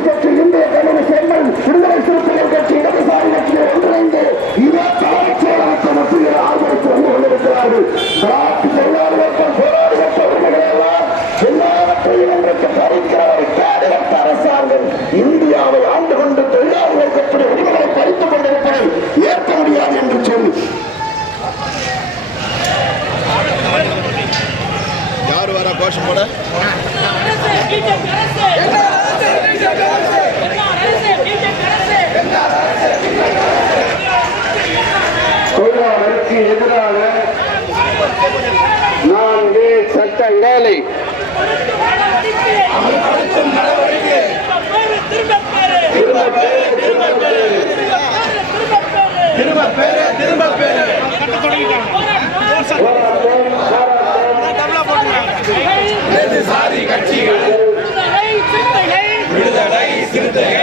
Communist கட்சி, இந்திய communist ML, விடுதலை சிறுத்தைகள் கட்சி, இடதுசாரி கட்சிகள் ஒன்றிணைந்து இதே தலைச்சோழகத்தை மத்தியில் ஆதரித்து வந்து கொண்டிருக்கிறார்கள். நாட்டு தொழிலாளர்கள் போராடி பெற்ற உரிமைகளை எல்லாம் எல்லாவற்றையும் இன்றைக்கு பறிக்கிற ஒரு கேடகட்ட அரசாங்கம் இந்தியாவை ஆண்டு கொண்டு தொழிலாளர்களுக்கு எப்படி உரிமைகளை பறித்துக் கொண்டிருப்பதை ஏற்க முடியாது என்று சொல்லி யார் வர கோஷம் போட தொழிலாளருக்கு எதிரான 4 சட்டங்களை இடதுசாரி கட்சிகள் விடுதலை சிறுத்தைகள்